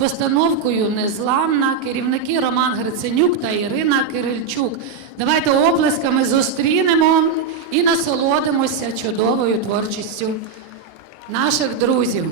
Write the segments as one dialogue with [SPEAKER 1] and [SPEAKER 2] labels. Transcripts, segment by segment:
[SPEAKER 1] постановкою Незламна керівники Роман Гриценюк та Ірина Кирильчук. Давайте оплесками зустрінемо і насолодимося чудовою творчістю наших друзів.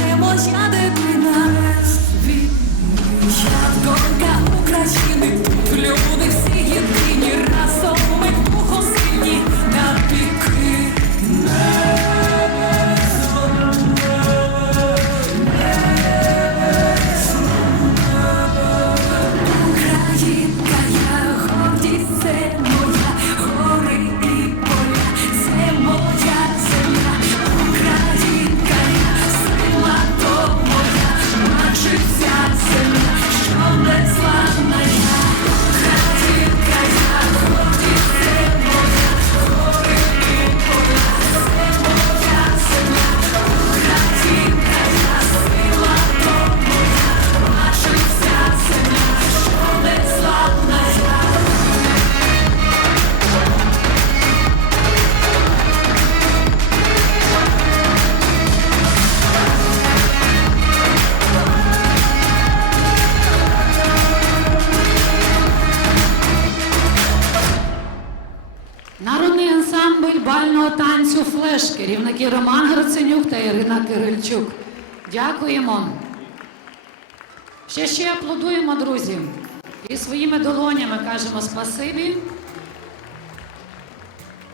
[SPEAKER 2] ти моя дитина, світ, я
[SPEAKER 1] танцювального танцю флеш керівники Роман Гриценюк та Ірина Кирильчук. Дякуємо. Ще ще аплодуємо, друзі, і своїми долонями кажемо спасибі.